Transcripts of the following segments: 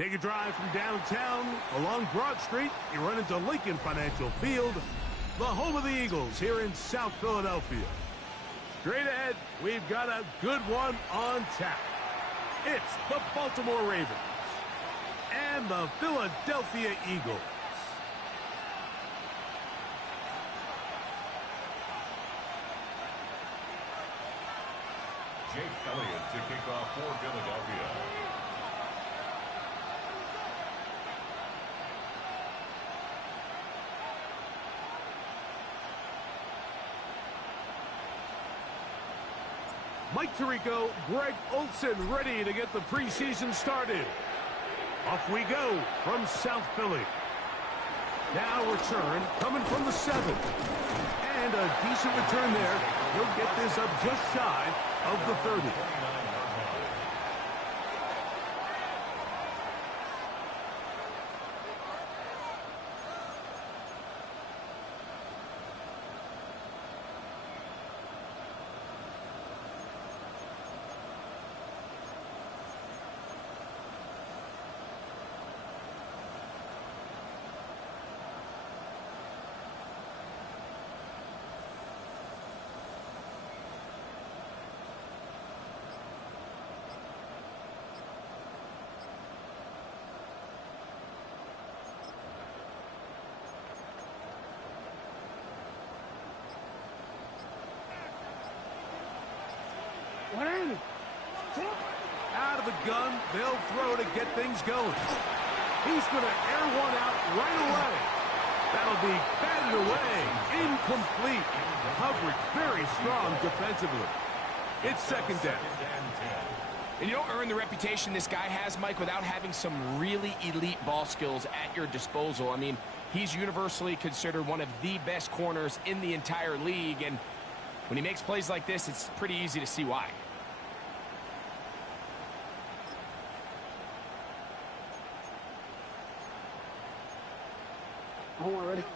Take a drive from downtown along Broad Street. You run into Lincoln Financial Field, the home of the Eagles here in South Philadelphia. Straight ahead, we've got a good one on tap. It's the Baltimore Ravens and the Philadelphia Eagles. Jake Elliott to kick off for Philadelphia. Mike Tirico, Greg Olsen ready to get the preseason started. Off we go from South Philly. Now return coming from the 7. And a decent return there. He'll get this up just shy of the 30. Out of the gun, they'll throw to get things going. He's going to air one out right away. That'll be batted away. Incomplete. Coverage very strong defensively. It's second down. And you don't earn the reputation this guy has, Mike, without having some really elite ball skills at your disposal. I mean, he's universally considered one of the best corners in the entire league, and when he makes plays like this, it's pretty easy to see why.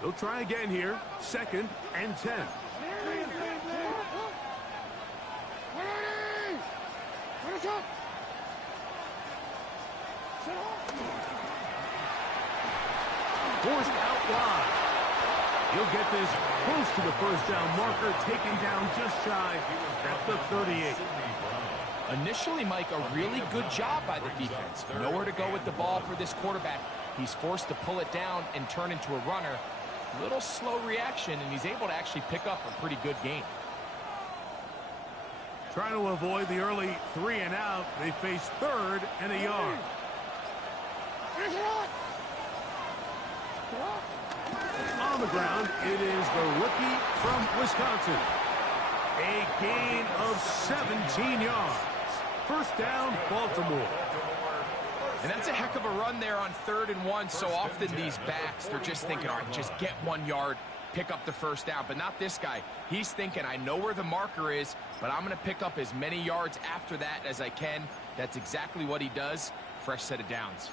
They'll try again here. 2nd and 10. Forced out wide. He'll get this close to the first down marker, taken down just shy at the 38. Initially, Mike, a really good job by the defense. Nowhere to go with the ball for this quarterback. He's forced to pull it down and turn into a runner. Little slow reaction, and he's able to actually pick up a pretty good gain. Trying to avoid the early 3 and out. They face 3rd and a yard. On the ground, it is the rookie from Wisconsin. A gain of 17 yards. First down, Baltimore. And that's a heck of a run there on 3rd and 1. So often these backs, they're just thinking, all right, just get 1 yard, pick up the first down. But not this guy. He's thinking, I know where the marker is, but I'm going to pick up as many yards after that as I can. That's exactly what he does. Fresh set of downs.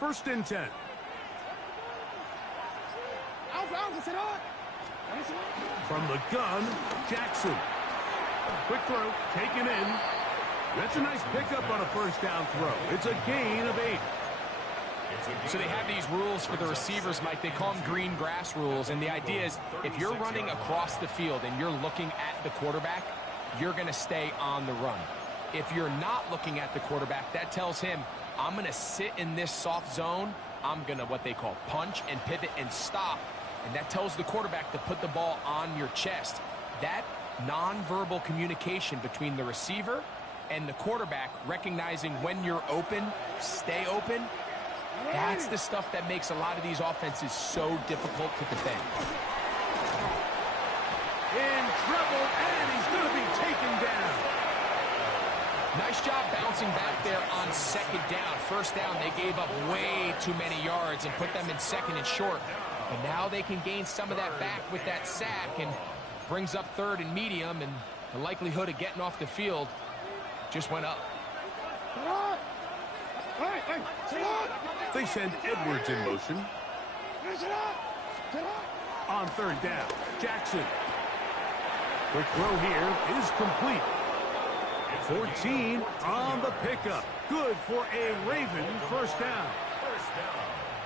First and 10. From the gun, Jackson. Quick throw, taken in. That's a nice pickup on a first down throw. It's a gain of 8. So they have these rules for the receivers, Mike. They call them green grass rules. And the idea is if you're running across the field and you're looking at the quarterback, you're going to stay on the run. If you're not looking at the quarterback, that tells him, I'm going to sit in this soft zone. I'm going to what they call punch and pivot and stop. And that tells the quarterback to put the ball on your chest. That nonverbal communication between the receiver and the quarterback, recognizing when you're open, stay open, that's the stuff that makes a lot of these offenses so difficult to defend. In trouble, and he's going to be taken down. Nice job bouncing back there on 2nd down. First down, they gave up way too many yards and put them in 2nd and short. But now they can gain some of that back with that sack and brings up 3rd and medium, and the likelihood of getting off the field just went up. They send Edwards in motion. on third down. Jackson. Quick throw here is complete. 14 on the pickup. Good for a Raven first down.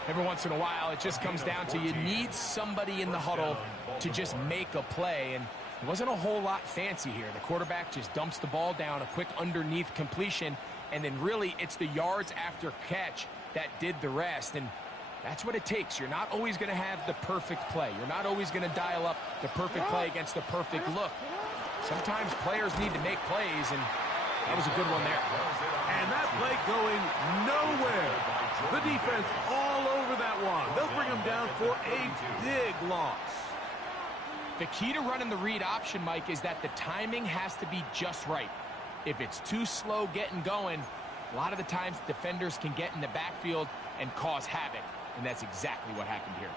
Every once in a while, it just comes down to you need somebody in the huddle to just make a play. And it wasn't a whole lot fancy here. The quarterback just dumps the ball down, a quick underneath completion, and then really it's the yards after catch that did the rest. And that's what it takes. You're not always going to have the perfect play. You're not always going to dial up the perfect play against the perfect look. Sometimes players need to make plays, and that was a good one there. And that play going nowhere. The defense all over that one. They'll bring him down for a big loss. The key to running the read option, Mike, is that the timing has to be just right. If it's too slow getting going, a lot of the times defenders can get in the backfield and cause havoc, and that's exactly what happened here.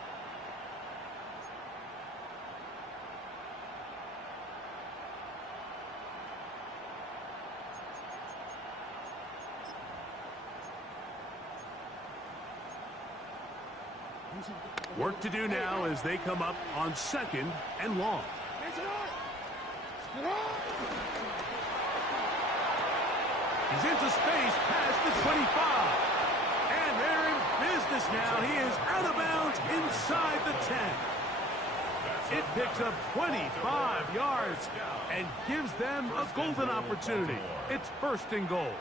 Work to do now as they come up on second and long. He's into space past the 25. And they're in business now. He is out of bounds inside the 10. It picks up 25 yards and gives them a golden opportunity. It's first and goal.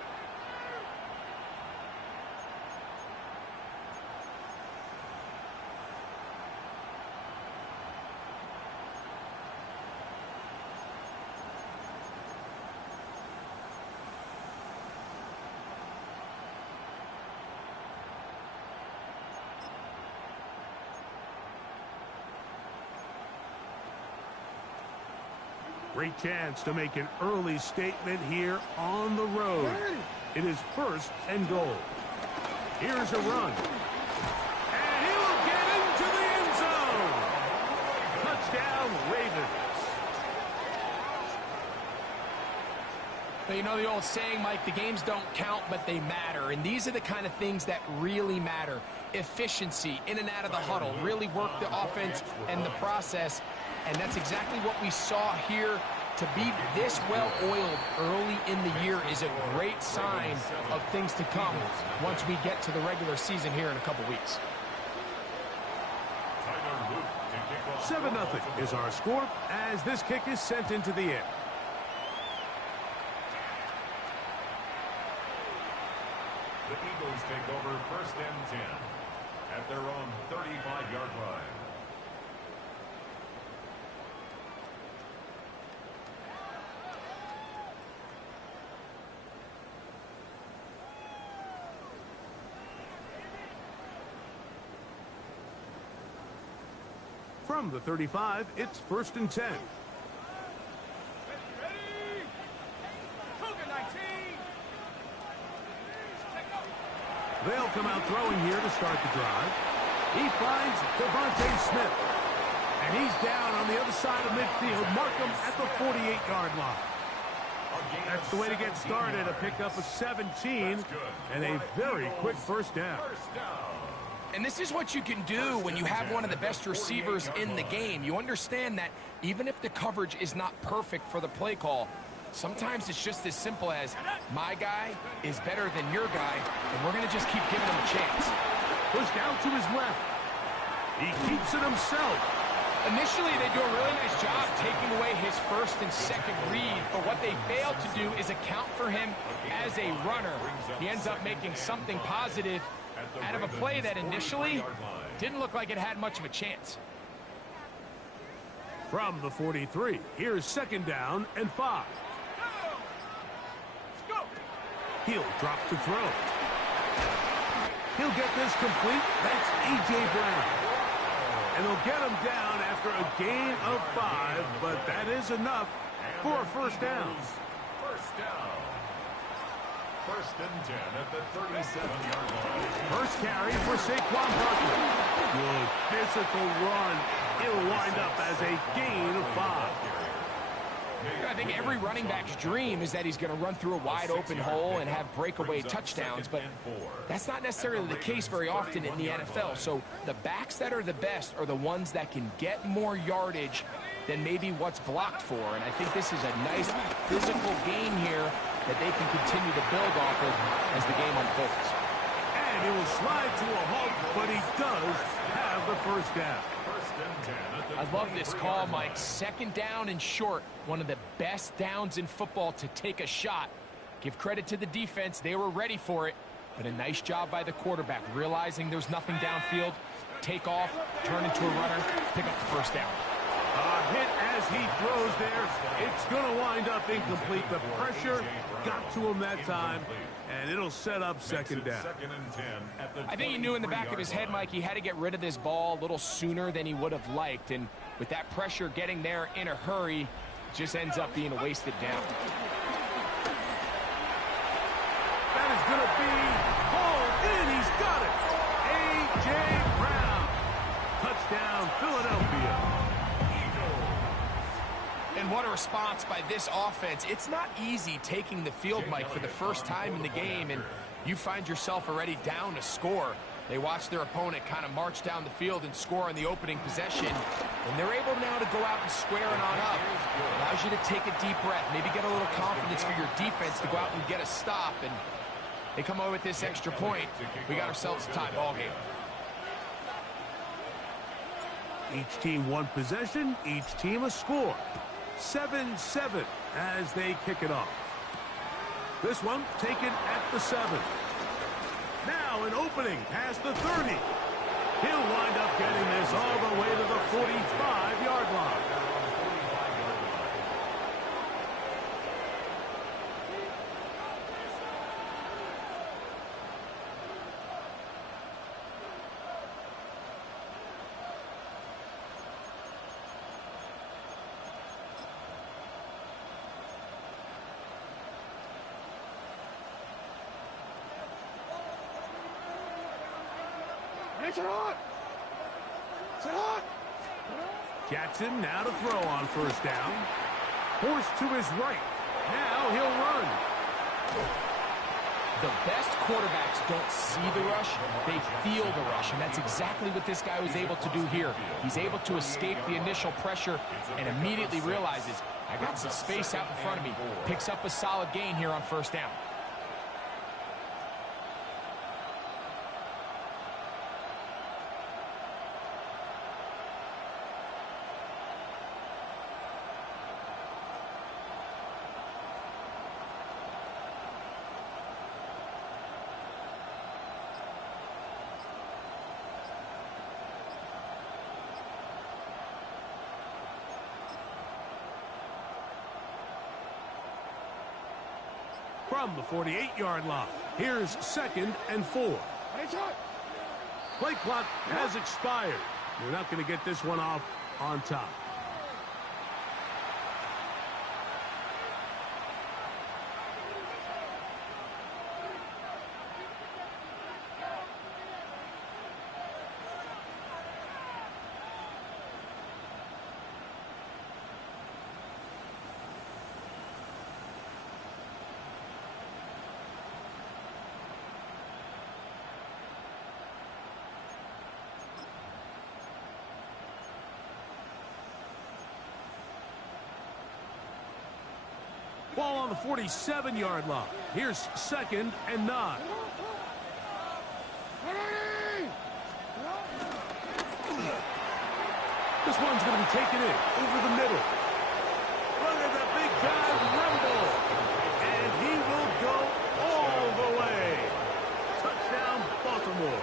Great chance to make an early statement here on the road. It is first and goal. Here's a run. And he will get into the end zone. Touchdown, Ravens. But you know the old saying, Mike, the games don't count, but they matter. And these are the kind of things that really matter. Efficiency, in and out of the huddle, really work the offense and the process. And that's exactly what we saw here. To be this well-oiled early in the year is a great sign of things to come once we get to the regular season here in a couple weeks. 7-0 is our score as this kick is sent into the air. The Eagles take over first and 10 at their own 35-yard line. From the 35, it's first and 10. They'll come out throwing here to start the drive. He finds Devontae Smith. And he's down on the other side of midfield. Mark him at the 48-yard line. That's the way to get started. A pickup of 17 and a very quick first down. And this is what you can do when you have one of the best receivers in the game. You understand that even if the coverage is not perfect for the play call, sometimes it's just as simple as my guy is better than your guy, and we're going to just keep giving him a chance. Pushed out to his left. He keeps it himself. Initially, they do a really nice job taking away his first and second read, but what they fail to do is account for him as a runner. He ends up making something positive out of a play that initially didn't look like it had much of a chance. From the 43, here's second down and 5. He'll drop to throw. He'll get this complete. That's A.J. Brown. And they'll get him down after a gain of 5, but that is enough for a first down. First down. First and 10 at the 37-yard line. First carry for Saquon Barkley. Good physical run. It'll wind up as a gain of 5. I think every running back's dream is that he's going to run through a wide open hole and have breakaway touchdowns, but that's not necessarily the case very often in the NFL. So the backs that are the best are the ones that can get more yardage than maybe what's blocked for. And I think this is a nice physical game here that they can continue to build off of as the game unfolds. And he will slide to a halt, but he does have the first down. I love this call, Mike. Second down and short. One of the best downs in football to take a shot. Give credit to the defense. They were ready for it. But a nice job by the quarterback, realizing there's nothing downfield. Take off, turn into a runner, pick up the first down. Hit as he throws there. It's going to wind up incomplete. The pressure got to him that time, and it'll set up second down. I think he knew in the back of his head, Mike, he had to get rid of this ball a little sooner than he would have liked. And with that pressure getting there in a hurry, just ends up being a wasted down. That is going to be hauled in. He's got it. A.J. Brown. Touchdown, Philadelphia. And what a response by this offense. It's not easy taking the field, Mike, for the first time in the game, and you find yourself already down a score. They watch their opponent kind of march down the field and score on the opening possession, and they're able now to go out and square it on up. Allows you to take a deep breath, maybe get a little confidence for your defense to go out and get a stop, and they come away with this extra point. We got ourselves a tie ball game. Each team one possession, each team a score. 7-7 as they kick it off. This one taken at the 7. Now an opening past the 30. He'll wind up getting this all the way to the 45-yard line. Jackson now to throw on first down. Forced to his right. Now he'll run. The best quarterbacks don't see the rush, they feel the rush, and that's exactly what this guy was able to do here. He's able to escape the initial pressure and immediately realizes, I got some space out in front of me. Picks up a solid gain here on first down. From the 48-yard line, here's 2nd and 4. Play clock has expired. You're not going to get this one off on top. Ball on the 47-yard line. Here's 2nd and 9. This one's going to be taken in over the middle. Look at the big guy rumble. And he will go all the way. Touchdown, Baltimore.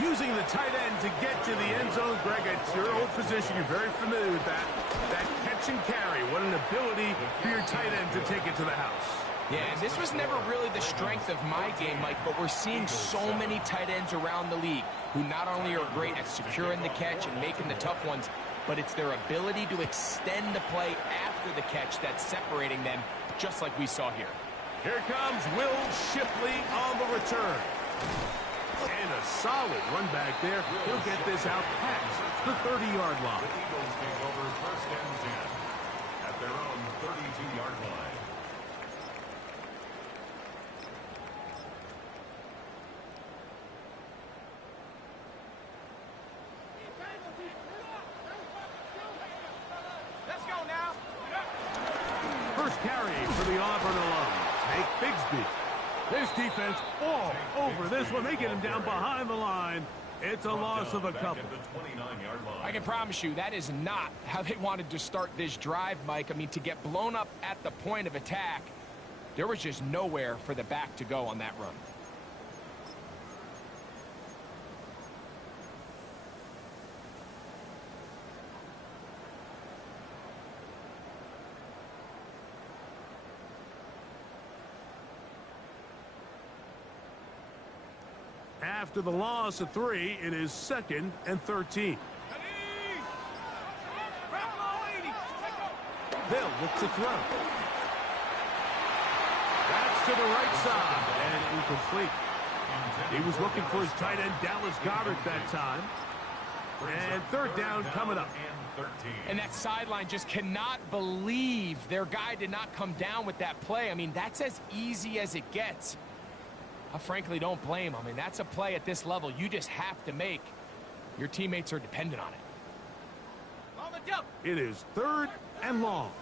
Using the tight end to get to the end zone, Greg, it's your old position. You're very familiar with that. That catch and carry. What an ability for your tight end to take it to the house. Yeah, and this was never really the strength of my game, Mike, but we're seeing so many tight ends around the league who not only are great at securing the catch and making the tough ones, but it's their ability to extend the play after the catch that's separating them, just like we saw here. Here comes Will Shipley on the return. And a solid run back there. He'll get this out past the 30-yard line. The Eagles take over first and 10 at their own 32-yard line. Let's go now. First carry for the Auburn alum, Tank Bigsby. This defense all over this one. They get him down behind the line. It's a loss of a couple. I can promise you that is not how they wanted to start this drive, Mike. I mean, to get blown up at the point of attack, there was just nowhere for the back to go on that run. After the loss of 3, it is 2nd and 13. They'll look to throw. That's to the right side and incomplete. He was looking for his tight end Dallas Goedert that time. And 3rd down coming up. And that sideline just cannot believe their guy did not come down with that play. I mean, that's as easy as it gets. I frankly don't blame him. I mean, that's a play at this level you just have to make. Your teammates are dependent on it. It is 3rd and long.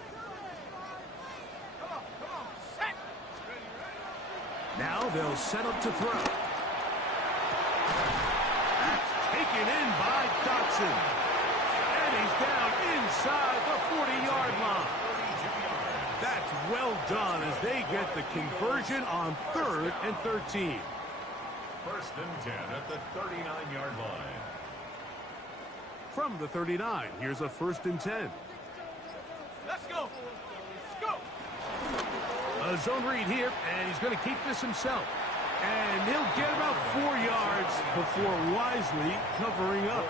Now they'll set up to throw. That's taken in by Dotson. And he's down inside the 40-yard line. That's well done as they get the conversion on 3rd and 13. First and 10 at the 39-yard line. From the 39, here's a 1st and 10. Let's go. Let's go. A zone read here, and he's going to keep this himself. And he'll get about 4 yards before wisely covering up.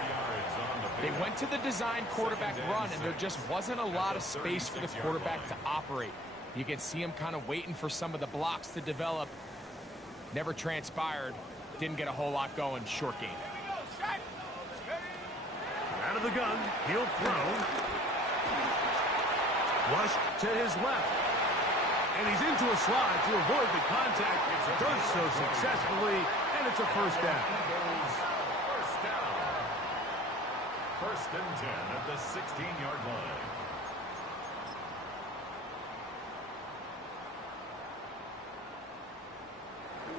They went to the design quarterback run, and there just wasn't a lot of space for the quarterback to operate. You can see him kind of waiting for some of the blocks to develop. Never transpired. Didn't get a whole lot going. Short game. Out of the gun, he'll throw. Flush to his left. And he's into a slide to avoid the contact. Does so successfully, and it's a 1st down. First and 10 at the 16-yard line.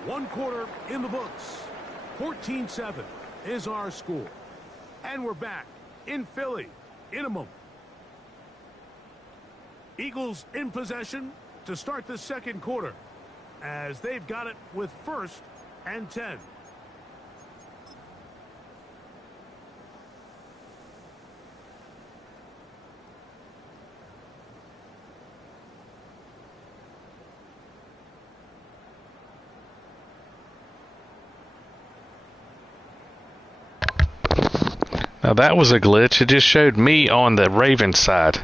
One quarter in the books. 14-7 is our score. And we're back in Philly in a moment. Eagles in possession to start the 2nd quarter as they've got it with 1st and 10. Now that was a glitch. It just showed me on the Ravens side.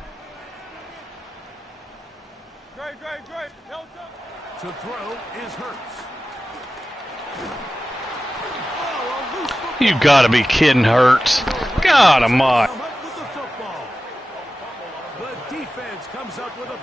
To throw is Hurts. You gotta be kidding, Hurts. God almighty. With the football. The defense comes up with a...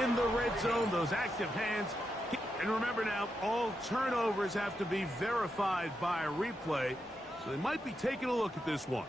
In the red zone, those active hands. And remember now, all turnovers have to be verified by a replay. So they might be taking a look at this one.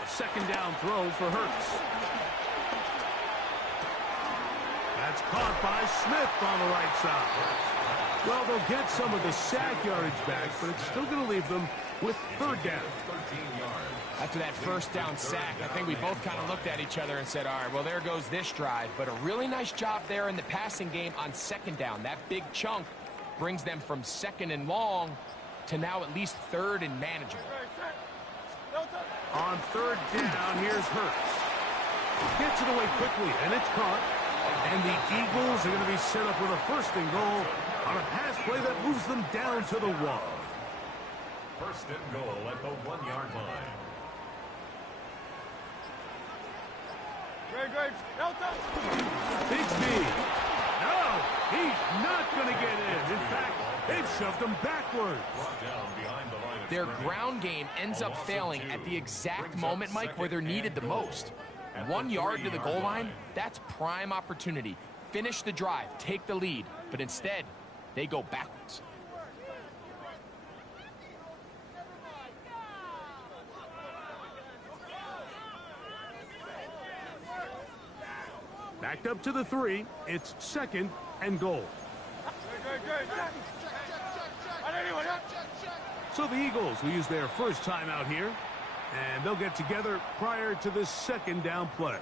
A second down throw for Hurts. That's caught by Smith on the right side. Well, they'll get some of the sack yardage back, but it's still going to leave them with third down. After that first down sack, I think we both kind of looked at each other and said, all right, well, there goes this drive. But a really nice job there in the passing game on second down. That big chunk brings them from second and long to now at least third and manageable. On third down, here's Hurts. Gets it away quickly, and it's caught. And the Eagles are going to be set up with a first and goal on a pass play that moves them down to the 1. First and goal at the 1-yard line. Bigsby. No, he's not going to get in. In fact, they've shoved him backwards. Their ground game ends up failing at the exact moment, Mike, where they're needed the most. 1 yard to the goal line, that's prime opportunity. Finish the drive, take the lead, but instead, they go backwards. Backed up to the 3. It's second and goal. So the Eagles will use their first time out here, and they'll get together prior to this second down play.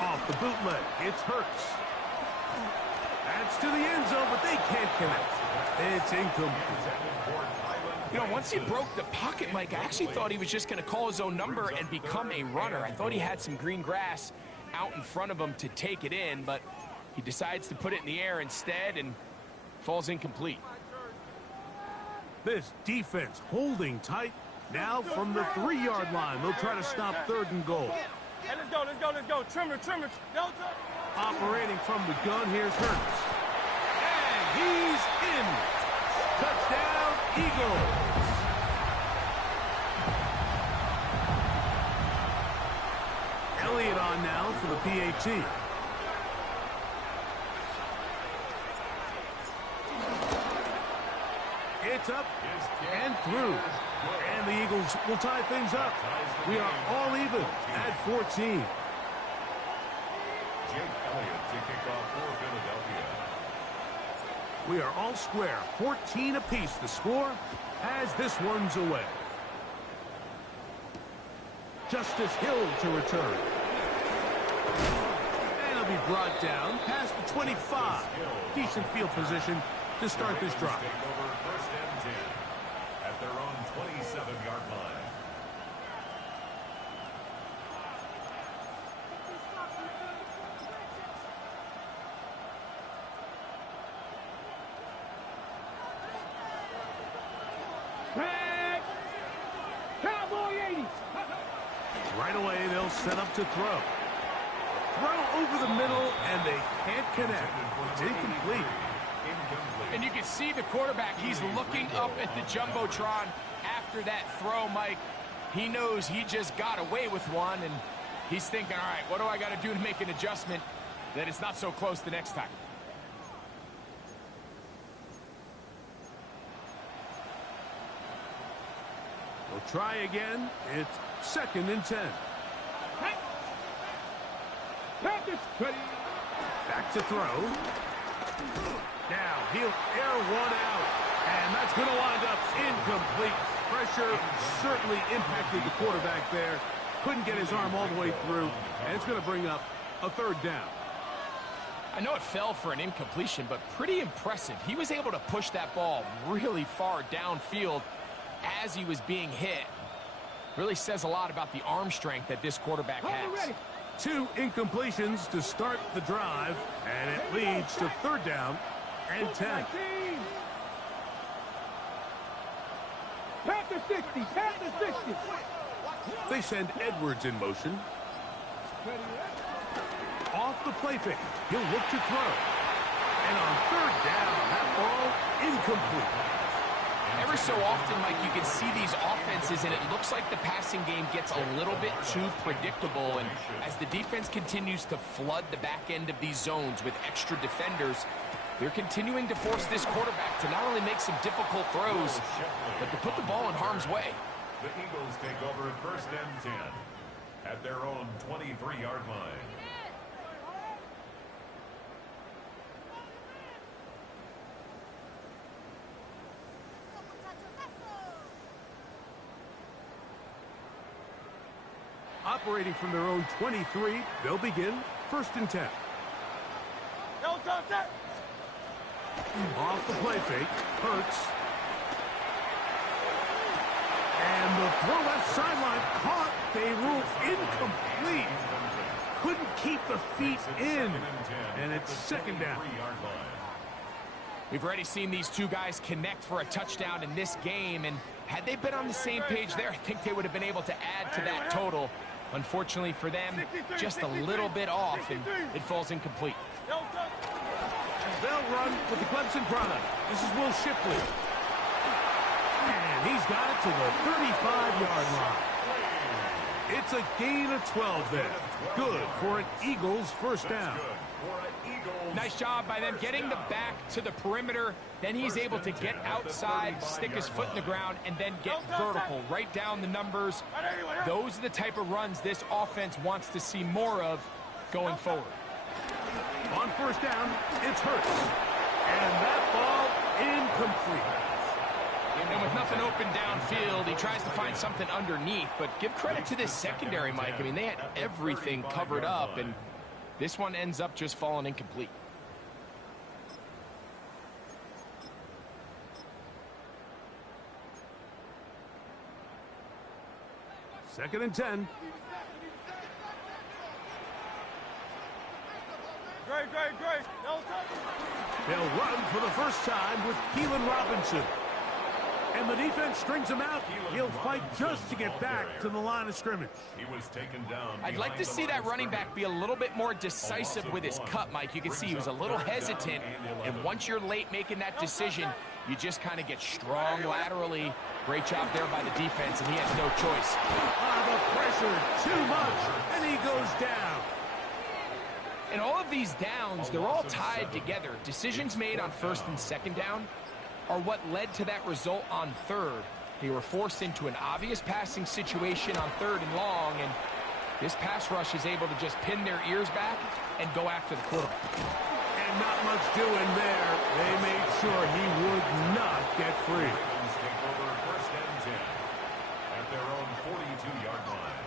Off the bootleg, it's Hurts. That's to the end zone, but they can't connect. It's incomplete. You know, once he broke the pocket, Mike, I actually thought he was just going to call his own number and become a runner. I thought he had some green grass out in front of him to take it in, but he decides to put it in the air instead and falls incomplete. This defense holding tight. Now from the 3-yard line, they'll try to stop third and goal. Hey, let's go. Trimmer. Operating from the gun, here's Hurts. And he's in. Touchdown, Eagles. Elliott on now for the PAT. It's up and through. And the Eagles will tie things up. We are all even at 14. Jake Elliott to kick off for Philadelphia. We are all square. 14 apiece the score as this one's away. Justice Hill to return. And he'll be brought down past the 25. Decent field position to start this drive. First and 10 at their own 27-yard line. Right away, they'll set up to throw. Throw over the middle, and they can't connect. It's incomplete. And you can see the quarterback, he's looking up at the Jumbotron after that throw, Mike. He knows he just got away with one, and he's thinking, all right, what do I got to do to make an adjustment that it's not so close the next time? We'll try again. It's second and 10. Back to throw. Now he'll air one out, and that's going to wind up incomplete. Pressure certainly impacted the quarterback there. Couldn't get his arm all the way through, and it's going to bring up a third down. I know it fell for an incompletion, but pretty impressive. He was able to push that ball really far downfield as he was being hit. Really says a lot about the arm strength that this quarterback has. 2 incompletions to start the drive, and it leads to 3rd down and 10. Panther 60, Panther 60. They send Edwards in motion. Off the play fake, he'll look to throw. And on 3rd down, that ball incomplete. Every so often, Mike, you can see these offenses, and it looks like the passing game gets a little bit too predictable. And as the defense continues to flood the back end of these zones with extra defenders, they're continuing to force this quarterback to not only make some difficult throws, but to put the ball in harm's way. The Eagles take over 1st and 10 at their own 23-yard line. Operating from their own 23, they'll begin 1st and 10. Off the play fake, Hurts. And the throw left sideline caught. They rule incomplete. Couldn't keep the feet in. And it's 2nd down. We've already seen these two guys connect for a touchdown in this game, and had they been on the same page there, I think they would have been able to add to that total. Unfortunately for them, just a little bit off, and it falls incomplete. They'll run with the Clemson product. This is Will Shipley. And he's got it to the 35-yard line. It's a gain of 12 there. Good for an Eagles 1st down. Nice job by them getting the back to the perimeter. Then he's able to get outside, stick his foot in the ground, and then get vertical, right down the numbers. Those are the type of runs this offense wants to see more of going forward. On 1st down, it's Hurts. And that ball incomplete. And with nothing open downfield, he tries to find something underneath. But give credit to this secondary, Mike. I mean, they had everything covered up, and this one ends up just falling incomplete. Second and 10. Great. They'll run for the first time with Keelan Robinson. And the defense strings him out. He'll fight just to get back to the line of scrimmage. He was taken down. I'd like to see that running back be a little bit more decisive with his cut, Mike. You can see he was a little hesitant, and once you're late making that decision, you just kind of get strong laterally. Great job there by the defense, and he has no choice. The pressure, too much, and he goes down. And all of these downs, they're all tied together. Decisions made on 1st and 2nd down are what led to that result on 3rd. They were forced into an obvious passing situation on 3rd and long, and this pass rush is able to just pin their ears back and go after the quarterback. And not much doing there. They made sure he would not get free. Take over 1st and 10 at their own 42-yard line.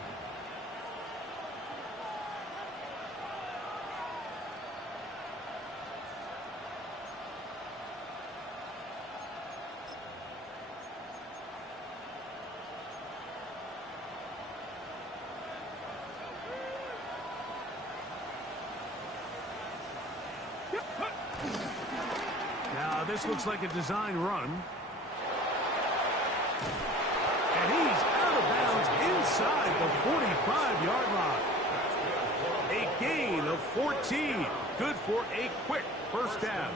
Now this looks like a design run. And he's out of bounds inside the 45-yard line. A gain of 14. Good for a quick 1st down.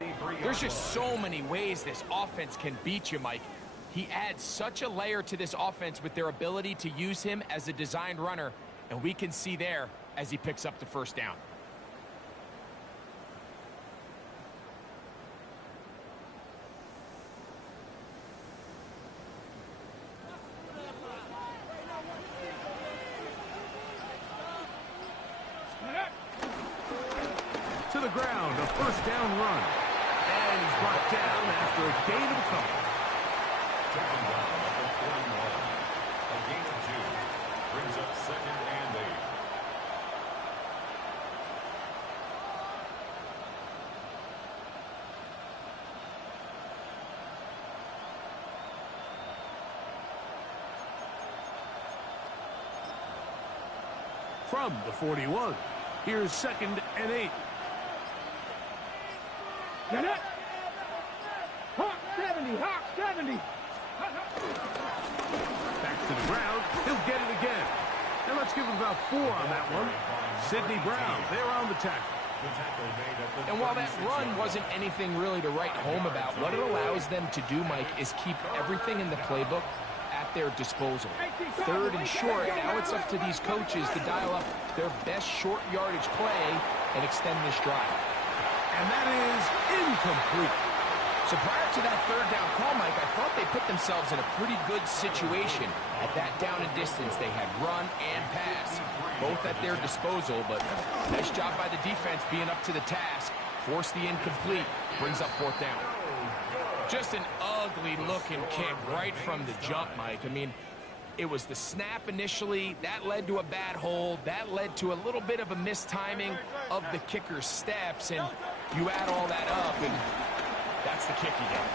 There's just so many ways this offense can beat you, Mike. He adds such a layer to this offense with their ability to use him as a designed runner, and we can see there as he picks up the first down. To the ground, a first down run. And he's brought down after a gain of a couple. Taken down at the 41. A gain of 2. Brings up 2nd and 8. From the 41, here's 2nd and 8. Get it? Hawk 70, Hawk 70. Back to the ground. He'll get it again. And let's give him about 4 on that one. Sidney Brown, they're on the tackle. And while that run wasn't anything really to write home about, what it allows them to do, Mike, is keep everything in the playbook at their disposal. 3rd and short, now it's up to these coaches to dial up their best short yardage play and extend this drive. And that is incomplete. So prior to that 3rd down call, Mike, I thought they put themselves in a pretty good situation at that down and distance. They had run and pass, both at their disposal, but nice job by the defense being up to the task. Force the incomplete, brings up 4th down. Just an ugly-looking kick right from the jump, Mike. I mean, it was the snap initially. That led to a bad hold. That led to a little bit of a mistiming of the kicker's steps, and you add all that up, and that's the kick you get.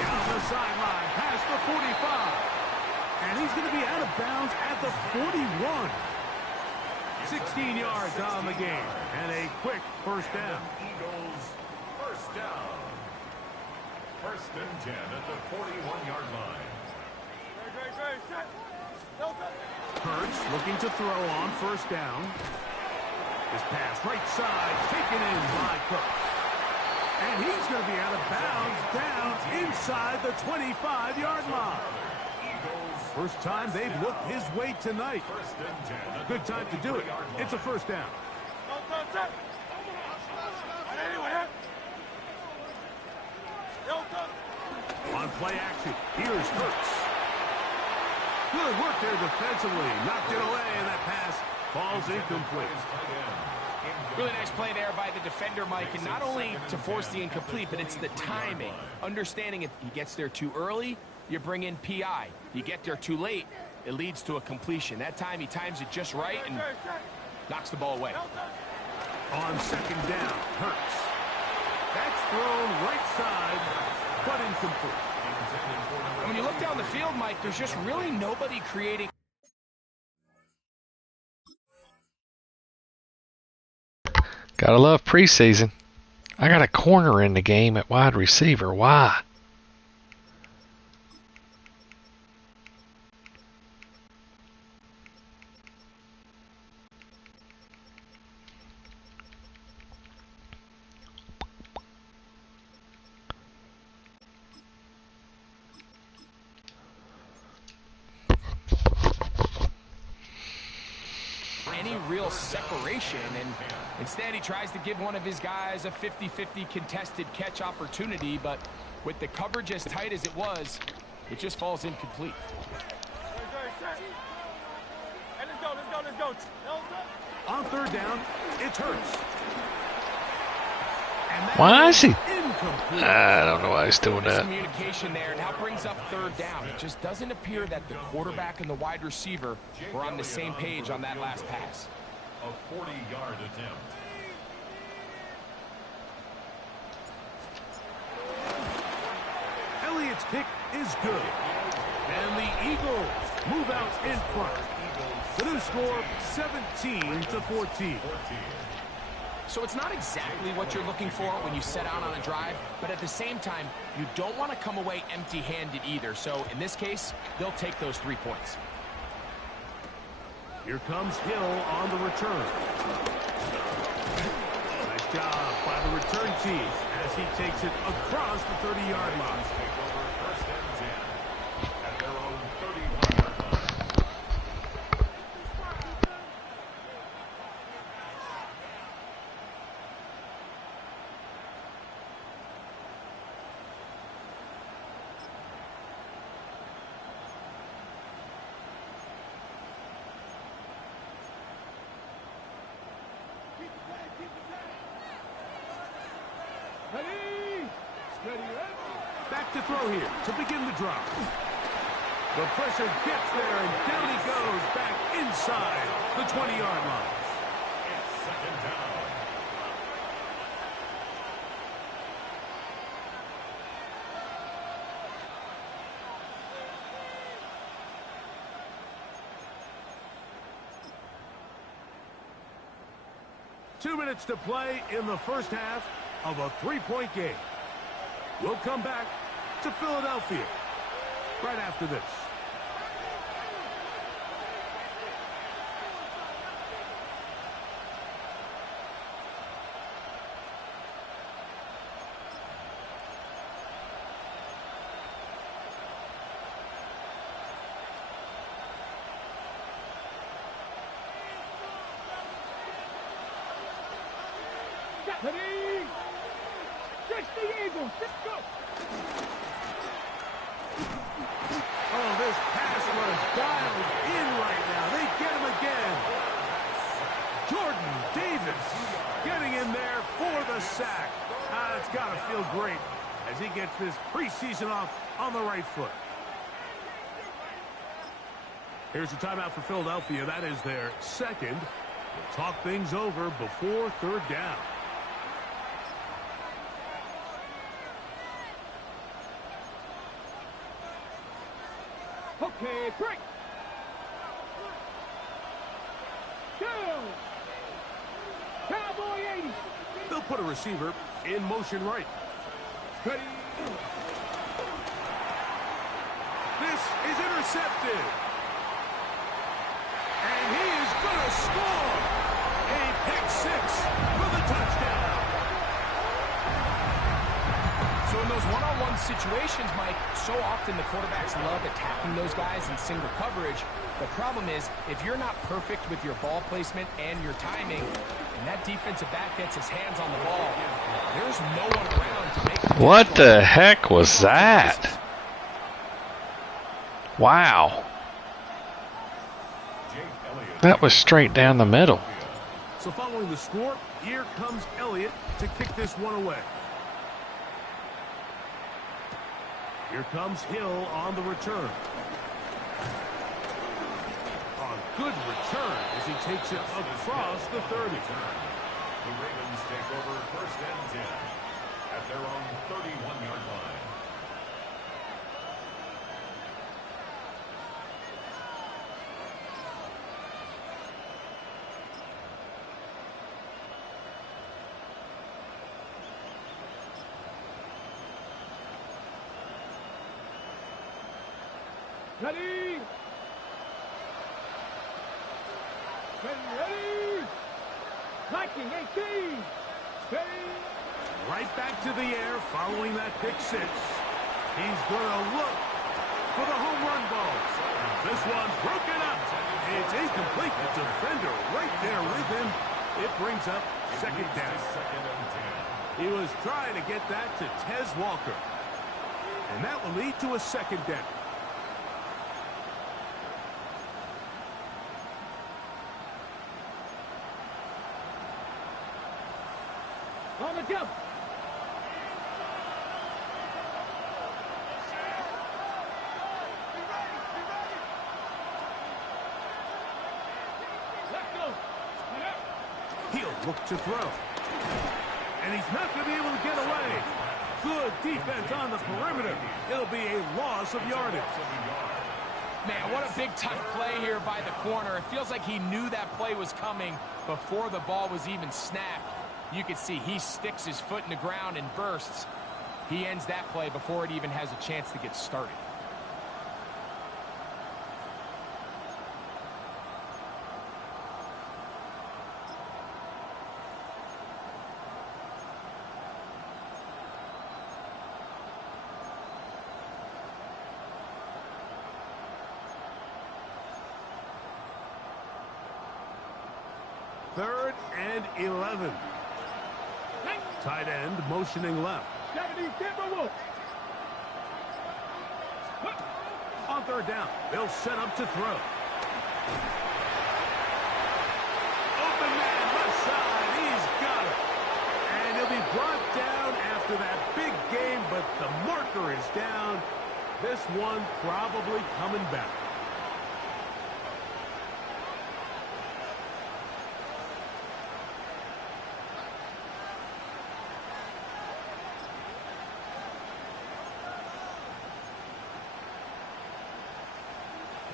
Down the sideline, past the 45. And he's going to be out of bounds at the 41. 16 yards on the game, and a quick first down. Eagles first down. 1st and 10 at the 41-yard line. Hurts looking to throw on first down. His pass right side taken in by Cooks. And he's going to be out of bounds down inside the 25-yard line. First time they've looked his way tonight. Good time to do it. It's a first down. On play action, here's Hurts. Good work there defensively. Knocked it away, and that pass falls incomplete. Really nice play there by the defender, Mike, and not only to force the incomplete, but it's the timing. Understanding if he gets there too early, you bring in PI. You get there too late, it leads to a completion. That time he times it just right and knocks the ball away. On 2nd down, Hurts. That's thrown right side, but incomplete. And when you look down the field, Mike, there's just really nobody creating. Gotta love preseason. I got a corner in the game at wide receiver. Why? Any real separation, and instead he tries to give one of his guys a 50-50 contested catch opportunity, but with the coverage as tight as it was, it just falls incomplete. Let's go. On 3rd down, it's Hurts. Why is he? Incomplete. I don't know why he's doing that. Communication there now brings up 3rd down. It just doesn't appear that the quarterback and the wide receiver were on the same page on that last pass. A 40-yard attempt. Elliott's kick is good. And the Eagles move out in front. The new score, 17-14. So it's not exactly what you're looking for when you set out on a drive, but at the same time, you don't want to come away empty-handed either. So in this case, they'll take those 3 points. Here comes Hill on the return. Nice job by the return team as he takes it across the 30-yard line. Take over first and 10 at their own 31-yard line. Ready? Steady, ready? Back to throw here to begin the drop. The pressure gets there, and down he goes back inside the 20-yard line. It's second down. Two minutes to play in the first half of a three-point game. We'll come back to Philadelphia right after this. Ready? Stretch the Eagles. Let's go. Oh, this pass was dialed in right now. They get him again. Jordan Davis getting in there for the sack. It's got to feel great as he gets this preseason off on the right foot. Here's a timeout for Philadelphia. That is their second. We'll talk things over before third down. Okay, break. Go. Cowboy 80. They'll put a receiver in motion right. Ready? This is intercepted. And he is going to score. A pick six for the touchdown. So in those one-on-one situations, Mike, so often the quarterbacks love attacking those guys in single coverage. The problem is, if you're not perfect with your ball placement and your timing, and that defensive back gets his hands on the ball, there's no one around to make... What the heck was that? Wow. That was straight down the middle. So following the score, here comes Elliott to kick this one away. Here comes Hill on the return. A good return as he takes it across the 30. The Ravens take over first and 10 at their own 31-yard line. Ready? Ready? Liking 18. Steady. Right back to the air following that pick six. He's going to look for the home run ball. This one broken up. It's incomplete. The defender right there with him. It brings up second down. Second and 10. He was trying to get that to Tez Walker. And that will lead to a second down. On the jump. Let's go. He'll look to throw. And he's not going to be able to get away. Good defense on the perimeter. It'll be a loss of yardage. Man, what a big-time play here by the corner. It feels like he knew that play was coming before the ball was even snapped. You can see he sticks his foot in the ground and bursts. He ends that play before it even has a chance to get started. 3rd and 11. Tight end motioning left. 70 Timberwolves. On 3rd down, they'll set up to throw. Open man, left side, he's got it. And he'll be brought down after that big game, but the marker is down. This one probably coming back.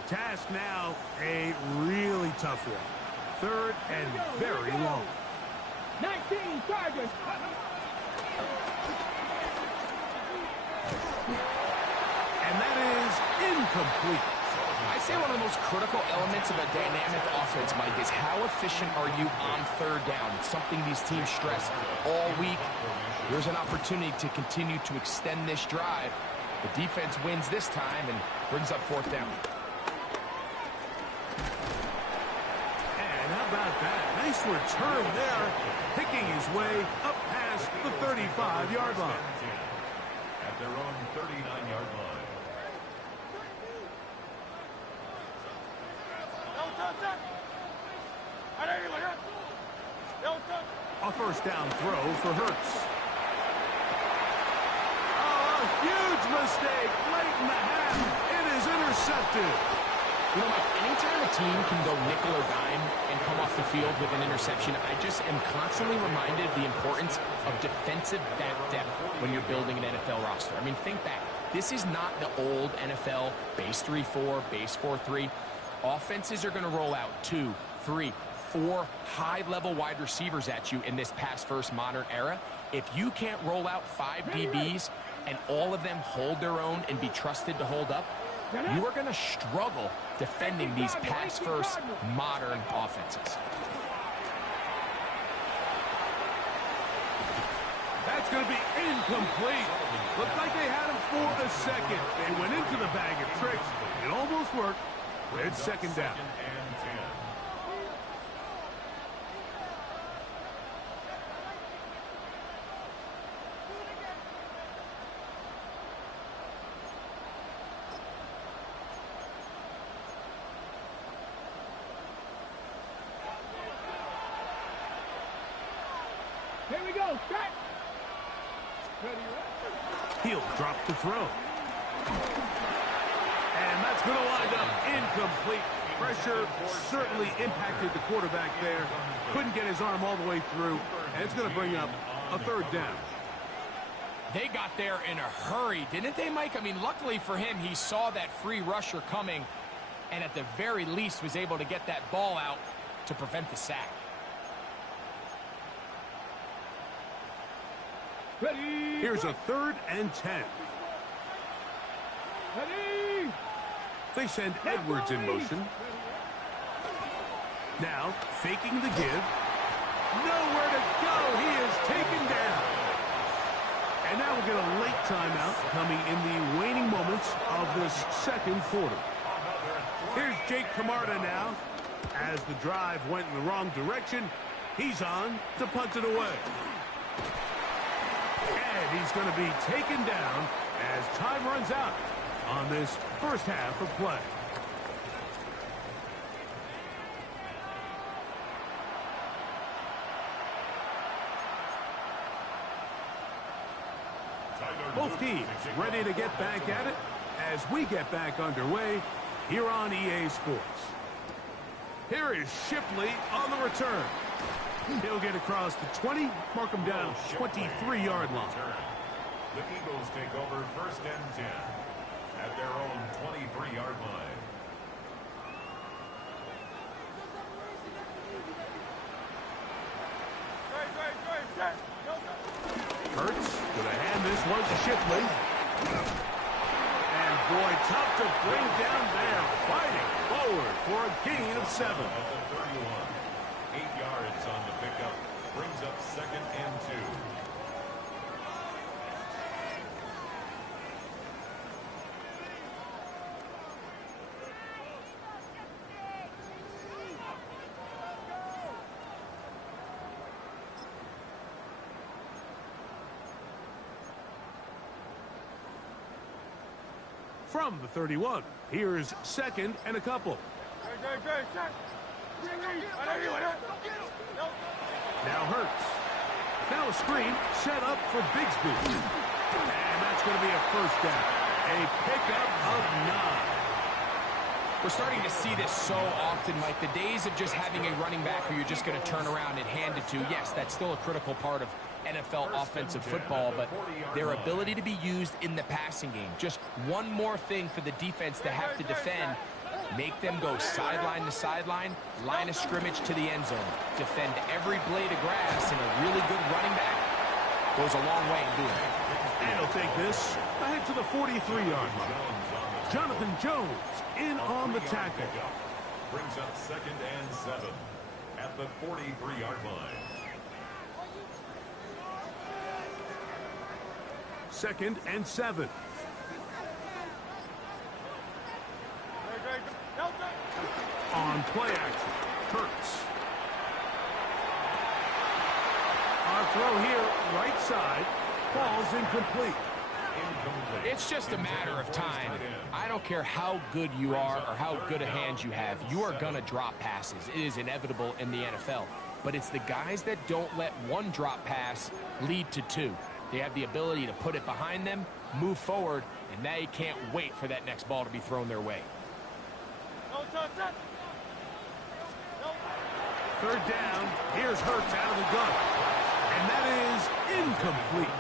Task now, a really tough one. 3rd and very long. 19 Chargers. And that is incomplete. I say one of the most critical elements of a dynamic offense, Mike, is how efficient are you on 3rd down? It's something these teams stress all week. There's an opportunity to continue to extend this drive. The defense wins this time and brings up 4th down. How about that? Nice return there, picking his way up past the 35-yard line. At their own 39-yard line. A 1st down throw for Hurts. Oh, a huge mistake late in the half. It is intercepted. You know, Mike, anytime a team can go nickel or dime and come off the field with an interception, I just am constantly reminded of the importance of defensive back depth when you're building an NFL roster. I mean, think back. This is not the old NFL base 3-4, base 4-3. Offenses are going to roll out 2, 3, 4 high-level wide receivers at you in this pass-first modern era. If you can't roll out 5 DBs and all of them hold their own and be trusted to hold up, you are going to struggle defending these pass-first modern offenses. That's going to be incomplete. Looked like they had him for a second. They went into the bag of tricks. It almost worked. It's 2nd down. Here we go. Strike. He'll drop to throw. And that's going to wind up incomplete. Pressure certainly impacted the quarterback there. Couldn't get his arm all the way through. And it's going to bring up a 3rd down. They got there in a hurry, didn't they, Mike? I mean, luckily for him, he saw that free rusher coming and at the very least was able to get that ball out to prevent the sack. Ready. Here's a 3rd and 10. Ready. They send Edwards in motion. Now, faking the give. Nowhere to go. He is taken down. And now we'll get a late timeout coming in the waning moments of this 2nd quarter. Here's Jake Camarda now. As the drive went in the wrong direction, he's on to punt it away. And he's going to be taken down as time runs out on this 1st half of play. Both teams ready to get back at it as we get back underway here on EA Sports. Here is Shipley on the return. He'll get across the 20, mark him down 23-yard line. The Eagles take over 1st and 10 at their own 23-yard line. Hurts gonna hand this one to Shipley. And boy, tough to bring down there. Fighting forward for a gain of 7. At the 31, 8 yards on the pickup, brings up 2nd and 2. From the 31, here's second and a couple. Now Hurts. Now a screen set up for Bigsby. And that's going to be a first down. A pickup of 9. We're starting to see this so often, Mike. The days of just having a running back who you're just going to turn around and hand it to, yes, that's still a critical part of NFL offensive football, but their ability to be used in the passing game. Just one more thing for the defense to have to defend. Make them go sideline to sideline, line of scrimmage to the end zone. Defend every blade of grass, and a really good running back goes a long way in doing it. And he'll take this ahead to the 43-yard line. Jonathan Jones in on the tackle. Brings up 2nd and 7 at the 43-yard line. 2nd and 7. On play action, Hurts. Our throw here, right side, falls incomplete. It's just a matter of time. I don't care how good you are or how good a hand you have. You are going to drop passes. It is inevitable in the NFL. But it's the guys that don't let one drop pass lead to 2. They have the ability to put it behind them, move forward, and they can't wait for that next ball to be thrown their way. 3rd down, here's Hurts out of the gun. And that is incomplete.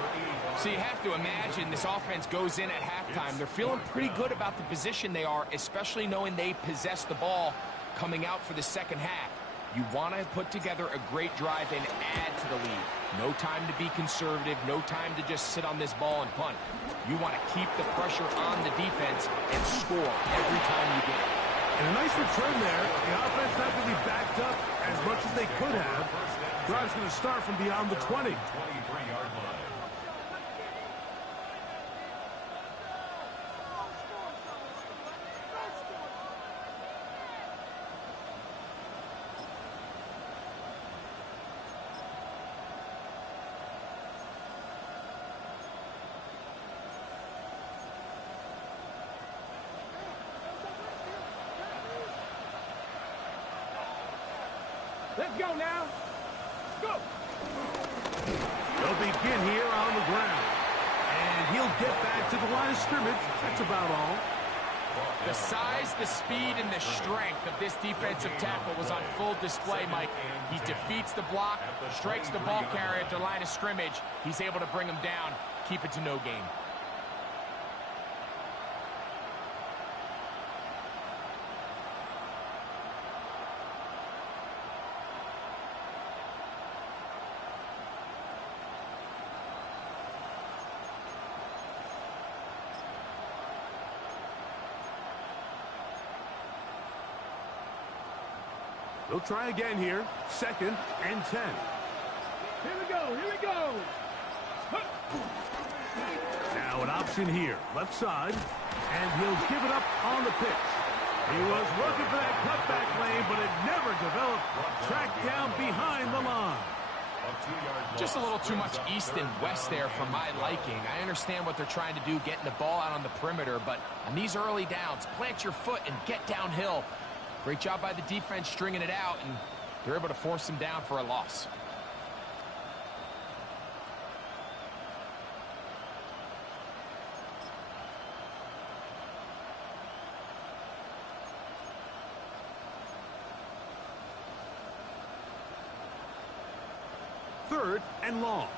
So you have to imagine this offense goes in at halftime. They're feeling pretty good about the position they are, especially knowing they possess the ball coming out for the second half. You want to put together a great drive and add to the lead. No time to be conservative, no time to just sit on this ball and punt. You want to keep the pressure on the defense and score every time you get it. And a nice return there. The offense not going to be backed up as much as they could have. Drive's going to start from beyond the 20. 23-yard line. Let's go now. Let's go. They'll begin here on the ground. And he'll get back to the line of scrimmage. That's about all. The size, the speed, and the strength of this defensive tackle was on full display, Mike. He defeats the block, strikes the ball carrier at the line of scrimmage. He's able to bring him down, keep it to no gain. They'll try again here. 2nd and 10. Here we go. Here we go. Now an option here. Left side. And he'll give it up on the pitch. He was looking for that cutback lane, but it never developed. Tracked down behind the line. Just a little too much east and west there for my liking. I understand what they're trying to do, getting the ball out on the perimeter, but on these early downs, plant your foot and get downhill. Great job by the defense stringing it out, and they're able to force him down for a loss. Third and long.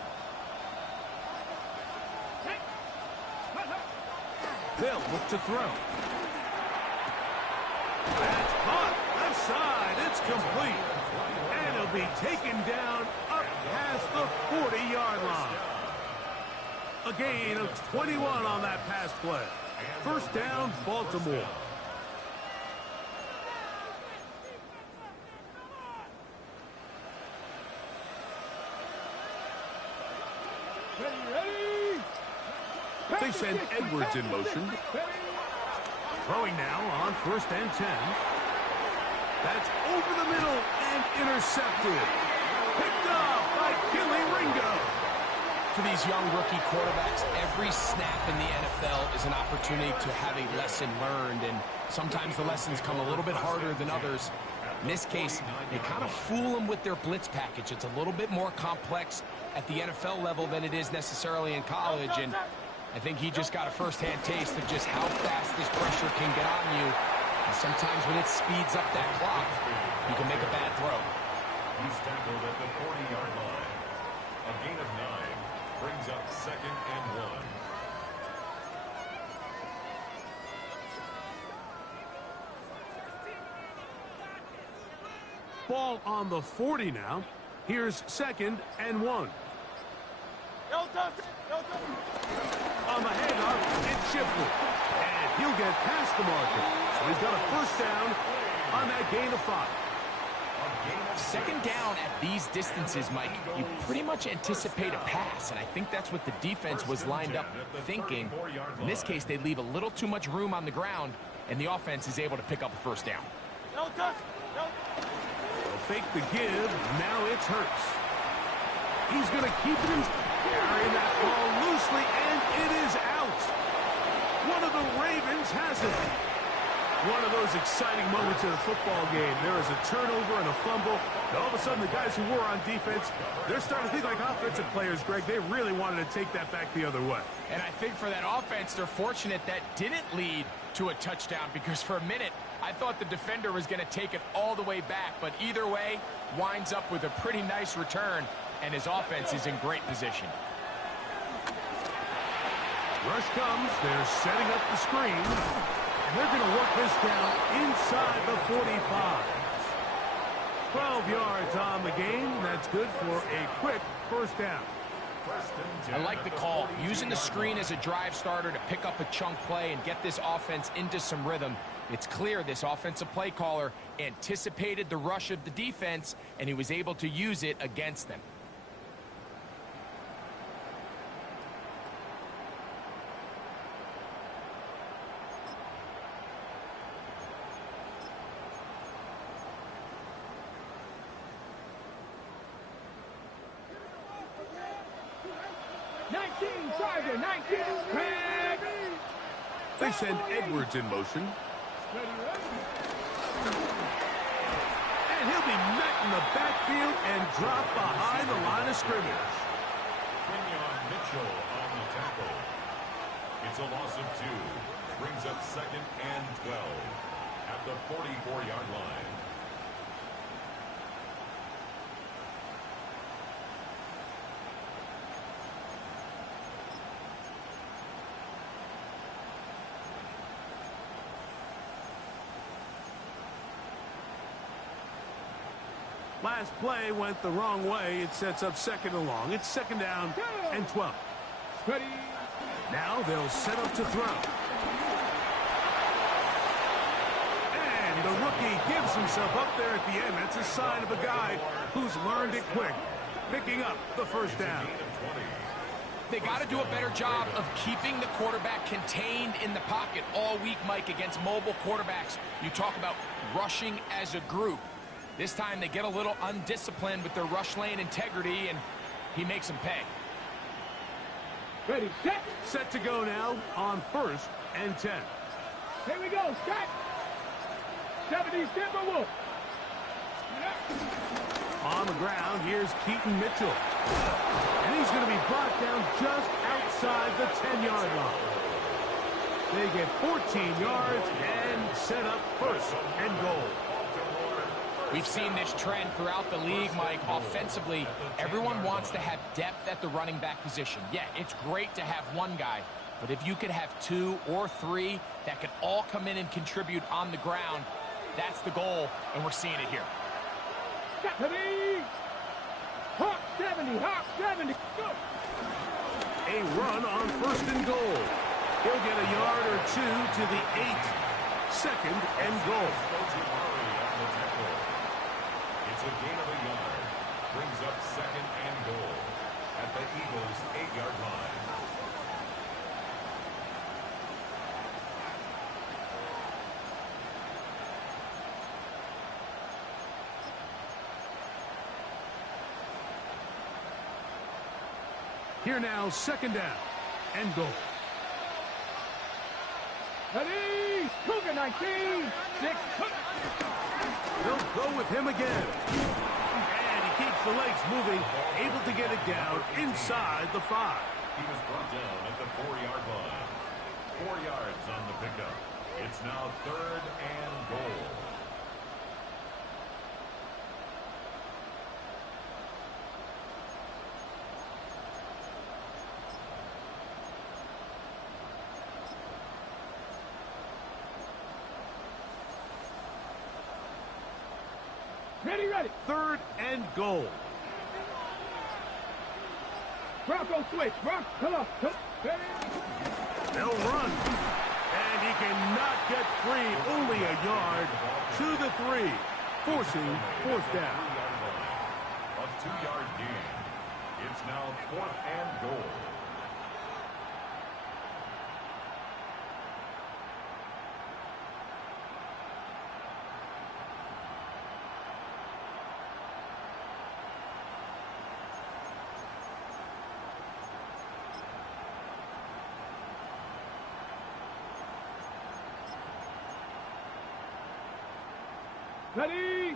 They'll look to throw. That's caught. Left side. It's complete. And it'll be taken down up past the 40-yard line. A gain of 21 on that pass play. First down, Baltimore. They send Edwards in motion. Throwing now on 1st and 10. That's over the middle and intercepted. Picked off by Killy Ringo. for these young rookie quarterbacks, every snap in the NFL is an opportunity to have a lesson learned, and sometimes the lessons come a little bit harder than others. In this case, they kind of fool them with their blitz package. It's a little bit more complex at the NFL level than it is necessarily in college, and I think he just got a first-hand taste of just how fast this pressure can get on you. And sometimes when it speeds up that clock, you can make a bad throw. He's tackled at the 40-yard line. A gain of 9 brings up 2nd and 1. Ball on the 40 now. Here's 2nd and 1. On the handoff, it's Shipley. And he'll get past the marker. So he's got a first down on that gain of 5. Second down at these distances, Mike, you pretty much anticipate a pass, and I think that's what the defense was lined up thinking. In this case, they leave a little too much room on the ground, and the offense is able to pick up a first down. They'll fake the give. Now it's Hurts. He's going to keep it in, carrying that ball loosely, and it is out. One of the Ravens has it. One of those exciting moments in a football game. There is a turnover and a fumble. And all of a sudden, the guys who were on defense, they're starting to think like offensive players, Greg. They really wanted to take that back the other way. And I think for that offense, they're fortunate that didn't lead to a touchdown, because for a minute, I thought the defender was going to take it all the way back. But either way, winds up with a pretty nice return, and his offense is in great position. Rush comes. They're setting up the screen. And they're going to work this down inside the 45. 12 yards on the game. That's good for a quick first down. I like the call. Using the screen as a drive starter to pick up a chunk play and get this offense into some rhythm. It's clear this offensive play caller anticipated the rush of the defense, and he was able to use it against them. They send Edwards in motion. And he'll be met in the backfield and dropped behind the line of scrimmage. Mitchell on the tackle. It's a loss of 2. Brings up 2nd and 12 at the 44-yard line. Last play went the wrong way. It sets up 2nd and long. It's 2nd down and 12. Now they'll set up to throw. And the rookie gives himself up there at the end. That's a sign of a guy who's learned it quick, picking up the first down. They got to do a better job of keeping the quarterback contained in the pocket all week, Mike, against mobile quarterbacks. You talk about rushing as a group. This time they get a little undisciplined with their rush lane integrity, and he makes them pay. Ready, set. Set to go now on 1st and 10. Here we go, set. 70 Timberwolf. On the ground, here's Keaton Mitchell. And he's going to be brought down just outside the 10-yard line. They get 14 yards and set up 1st and goal. We've seen this trend throughout the league, Mike. Offensively, everyone wants to have depth at the running back position. Yeah, it's great to have one guy, but if you could have 2 or 3 that could all come in and contribute on the ground, that's the goal, and we're seeing it here. Hawk 70, Hawk 70. Go. A run on 1st and goal. He'll get a yard or 2 to the 8. 2nd and goal. It's a gain of a yard. Brings up 2nd and goal at the Eagles' 8-yard line. Here now, second down and goal. Ready? Cougar 19. 6. They'll go with him again. And he keeps the legs moving, able to get it down inside the 5. He was brought down at the 4-yard line. 4 yards on the pickup. It's now third and goal. Ready, ready. Third and goal. Bronco switch. Bronco, come on. Come. Ready? They'll run. And he cannot get free. Only a yard to the 3, forcing fourth down. A 2-yard gain. It's now fourth and goal. Ready?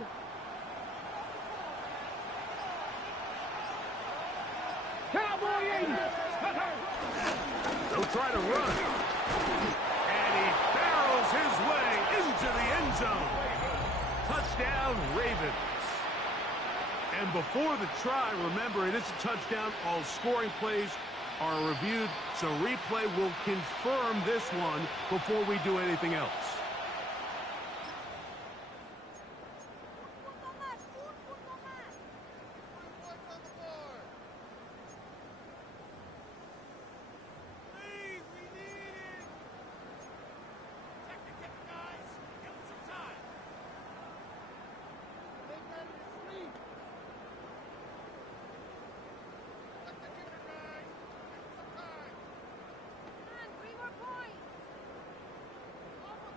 Cowboy 80. They'll try to run. And he barrels his way into the end zone. Touchdown, Ravens. And before the try, remember, it is a touchdown. All scoring plays are reviewed, so replay will confirm this one before we do anything else.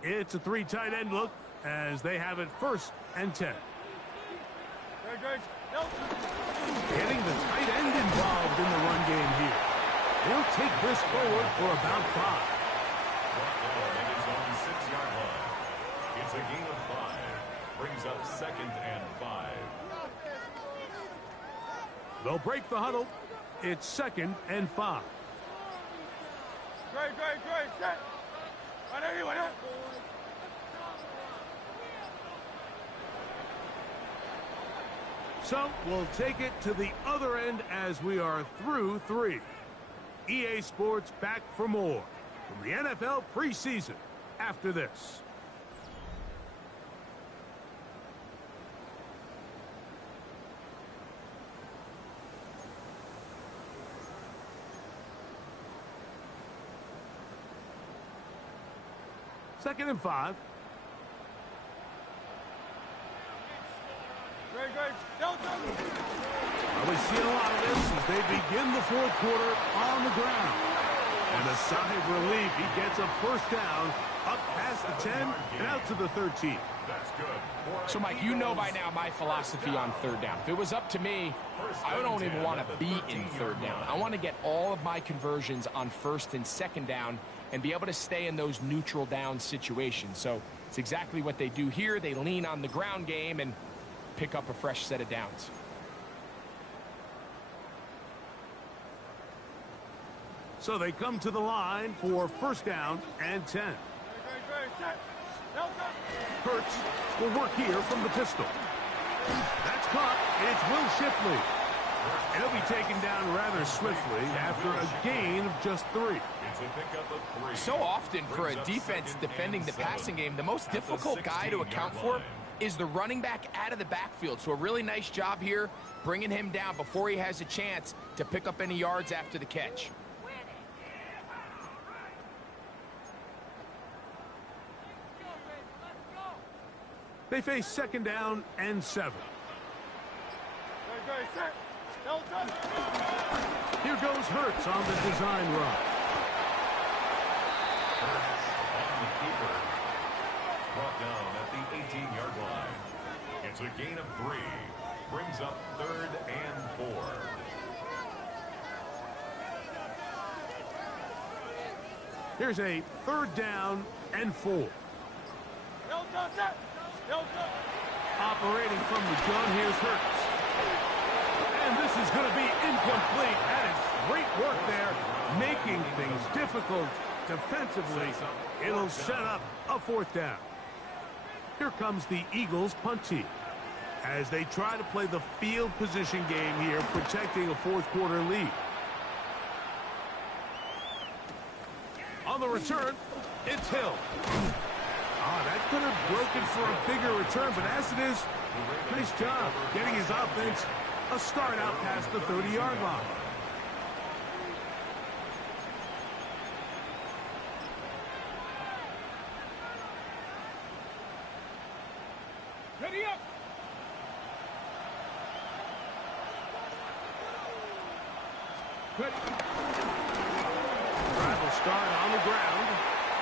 It's a 3 tight end look as they have it first and 10. Getting the tight end involved in the run game here. They'll take this forward for about 5. At his own 6-yard line. It's a gain of 5. Brings up second and 5. They'll break the huddle. It's second and 5. Great. Set. So we'll take it to the other end as we are through 3. EA Sports back for more from the NFL preseason after this. Second and 5. Well, we see a lot of this as they begin the 4th quarter on the ground. And a sigh of relief. He gets a first down up past the 10 and out to the 13. That's good. So, Mike, you know by now my philosophy on third down. If it was up to me, I don't even want to be in third down. I want to get all of my conversions on first and second down and be able to stay in those neutral down situations. So it's exactly what they do here. They lean on the ground game and pick up a fresh set of downs. So they come to the line for first down and 10. Hurts will work here from the pistol. That's caught. It's Will Shipley. He'll be taken down rather swiftly after a gain of just 3. It's a pickup of 3. So often for a defense defending the passing game, the most difficult guy to account for is the running back out of the backfield. So a really nice job here bringing him down before he has a chance to pick up any yards after the catch. They face second down and 7. Here goes Hurts on the design run. On the keeper. Brought down at the 18-yard line. It's a gain of 3. Brings up third and 4. Here's a 3rd down and 4. Operating from the gun, here's Hurts. And this is going to be incomplete. That is great work there, making things difficult defensively. It'll set up a 4th down. Here comes the Eagles punt team as they try to play the field position game here, protecting a 4th quarter lead. On the return, it's Hill. That could have broken for a bigger return, but as it is, nice job getting his offense a start out past the 30-yard line. Ready up. Drive will start on the ground.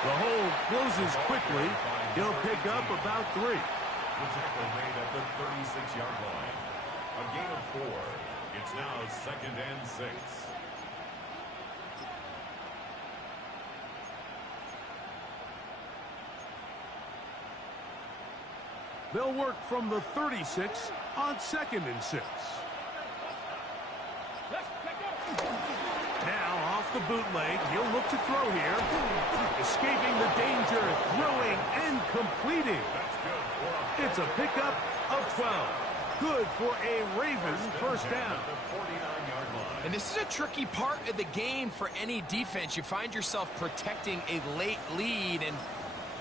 The hole closes quickly. He'll pick up about 3. The tackle made at the 36-yard line. A gain of 4. It's now 2nd and 6. They'll work from the 36 on 2nd and 6. Now off the bootleg, he'll look to throw here. Escaping the danger, throwing and completing. It's a pickup of 12. Good for a Ravens 1st down. And this is a tricky part of the game for any defense. You find yourself protecting a late lead, and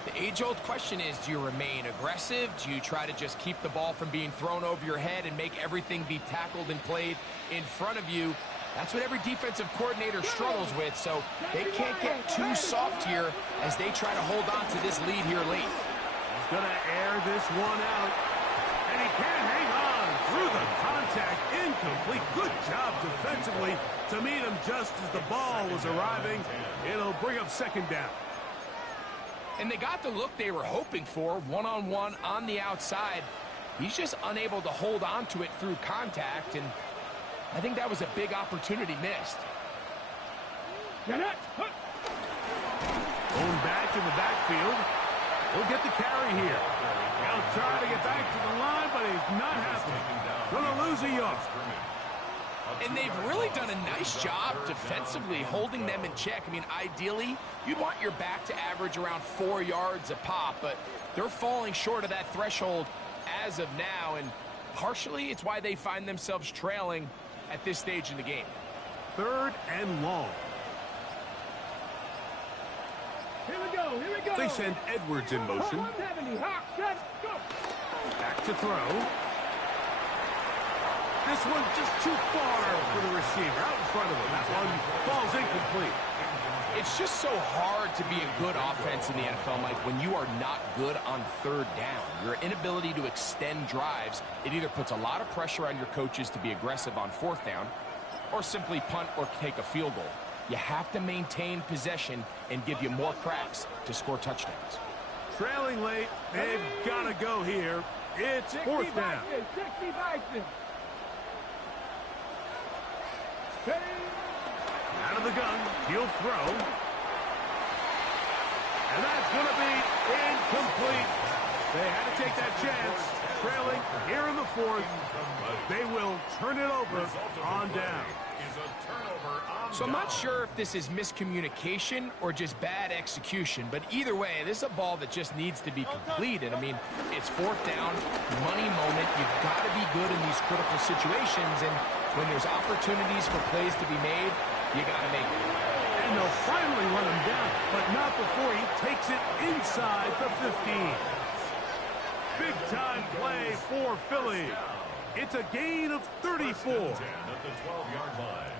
the age-old question is, do you remain aggressive? Do you try to just keep the ball from being thrown over your head and make everything be tackled and played in front of you? That's what every defensive coordinator struggles with, so they can't get too soft here as they try to hold on to this lead here late. He's going to air this one out, and he can't hang on through the contact. Incomplete. Good job defensively to meet him just as the ball was arriving. It'll bring up 2nd down. And they got the look they were hoping for, one-on-one on the outside. He's just unable to hold on to it through contact, and I think that was a big opportunity missed. Going back in the backfield. He'll get the carry here. He'll try to get back to the line, but he's not happy. Going to lose a yard. And they've really done a nice job defensively holding them in check. I mean, ideally, you'd want your back to average around 4 yards a pop, but they're falling short of that threshold as of now, and partially it's why they find themselves trailing at this stage in the game. 3rd and long. Here we go. Here we go. They send Edwards in motion. 170. Hawks, go. Back to throw. This one just too far for the receiver. Out in front of him. That one falls incomplete. It's just so hard to be a good offense in the NFL, Mike, when you are not good on 3rd down. Your inability to extend drives, it either puts a lot of pressure on your coaches to be aggressive on 4th down or simply punt or take a field goal. You have to maintain possession and give you more cracks to score touchdowns. Trailing late, they've got to go here. It's 4th down. 60 Bison. Out of the gun, he'll throw. And that's going to be incomplete. They had to take that chance, trailing here in the 4th, but they will turn it over on down. So I'm not sure if this is miscommunication or just bad execution, but either way, this is a ball that just needs to be completed. I mean, it's 4th down, money moment. You've got to be good in these critical situations, and when there's opportunities for plays to be made, you got to make it. And they'll finally run him down, but not before he takes it inside the 15. Big-time play for Philly. It's a gain of 34. At the 12-yard line.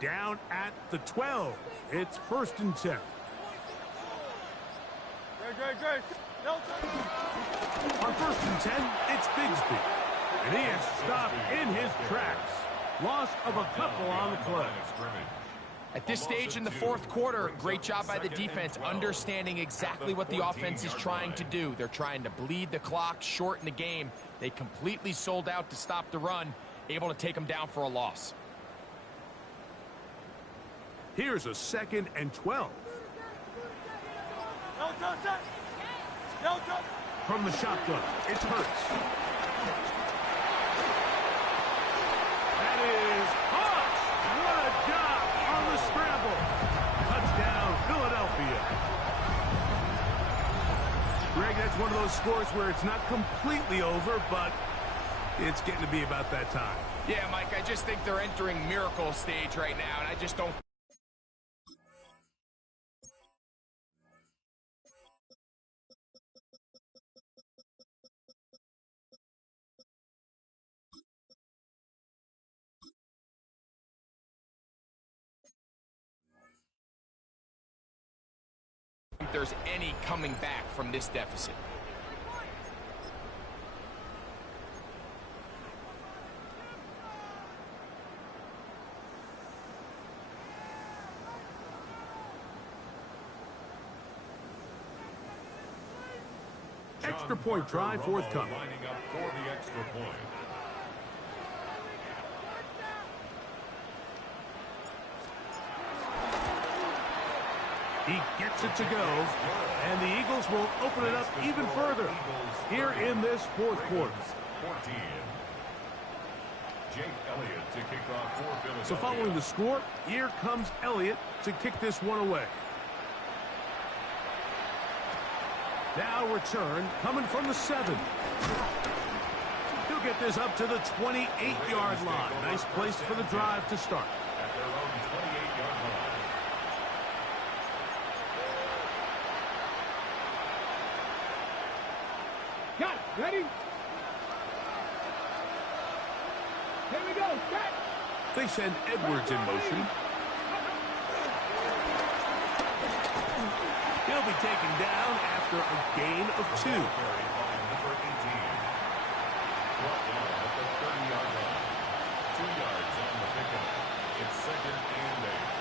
Down at the 12. It's 1st and 10. On 1st and 10, it's Bigsby. And he is stopped in his tracks. Loss of a couple on the play. At this stage in the fourth quarter, great job by the defense, understanding exactly what the offense is trying to do. They're trying to bleed the clock, shorten the game. They completely sold out to stop the run, able to take them down for a loss. Here's a 2nd and 12. From the shotgun, it's Hurts. That is Hawks. What a job on the scramble. Touchdown, Philadelphia. Greg, that's one of those scores where it's not completely over, but it's getting to be about that time. Yeah, Mike, I just think they're entering miracle stage right now, and I just don't... if there's any coming back from this deficit. Extra point try forthcoming. Lining up for the extra point. He gets it to go, and the Eagles will open it up even further here in this fourth quarter. 14. Jake Elliott to kick off for Philadelphia. So following the score, here comes Elliott to kick this one away. Now return coming from the 7. He'll get this up to the 28-yard line. Nice place for the drive to start. At their own 28-yard line. Got it. Ready? Here we go. Set. They send Edwards in motion. He'll be taken down after a gain of 2. Number 18. Brought down at the 30-yard line. 2 yards on the pickup. It's 2nd and 8.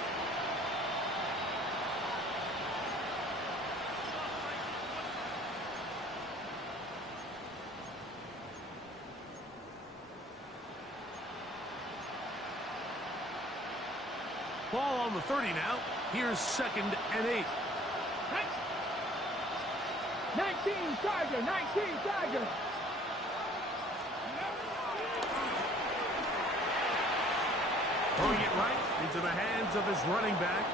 Ball on the 30 now. Here's 2nd and 8. 19 Tiger. 19 Tiger. Throwing it right into the hands of his running back.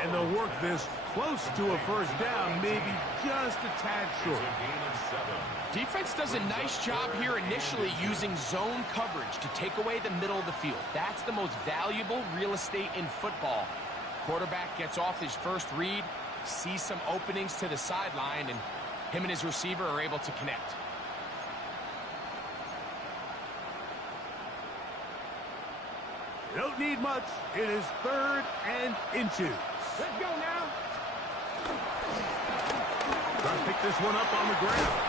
And they'll work this close to a first down, maybe just a tad short. It's a gain of 7. Defense does a nice job here initially using zone coverage to take away the middle of the field. That's the most valuable real estate in football. Quarterback gets off his first read, sees some openings to the sideline, and him and his receiver are able to connect. Don't need much. It is 3rd and inches. Let's go now. Trying to pick this one up on the ground.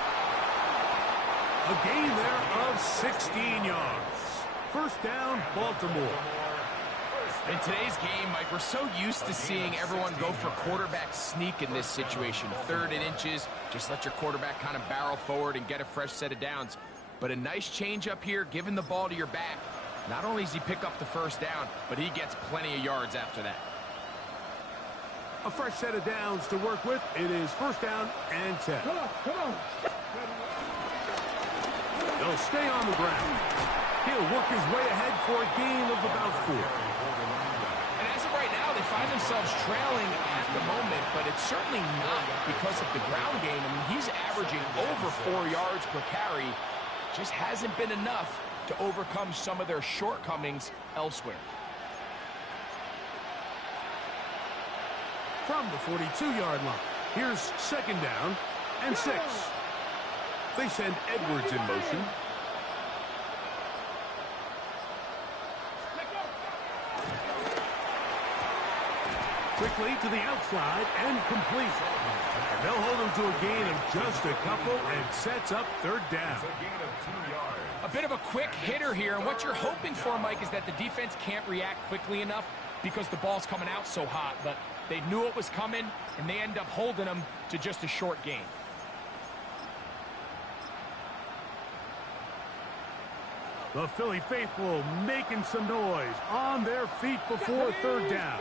A gain there of 16 yards. First down, Baltimore. In today's game, Mike, we're so used to seeing everyone go for quarterback sneak in this situation. 3rd and inches, just let your quarterback kind of barrel forward and get a fresh set of downs. But a nice change up here, giving the ball to your back. Not only does he pick up the first down, but he gets plenty of yards after that. A fresh set of downs to work with. It is 1st down and 10. Come on. Come on. They'll stay on the ground. He'll work his way ahead for a gain of about 4. And as of right now, they find themselves trailing at the moment, but it's certainly not because of the ground game. I mean, he's averaging over 4 yards per carry. Just hasn't been enough to overcome some of their shortcomings elsewhere. From the 42-yard line, here's 2nd down and 6. They send Edwards in motion. Quickly to the outside and complete. And they'll hold him to a gain of just a couple and sets up 3rd down. It's a gain of 2 yards. A bit of a quick hitter here, and what you're hoping for, Mike, is that the defense can't react quickly enough because the ball's coming out so hot, but they knew it was coming, and they end up holding them to just a short gain. The Philly faithful making some noise on their feet before third down.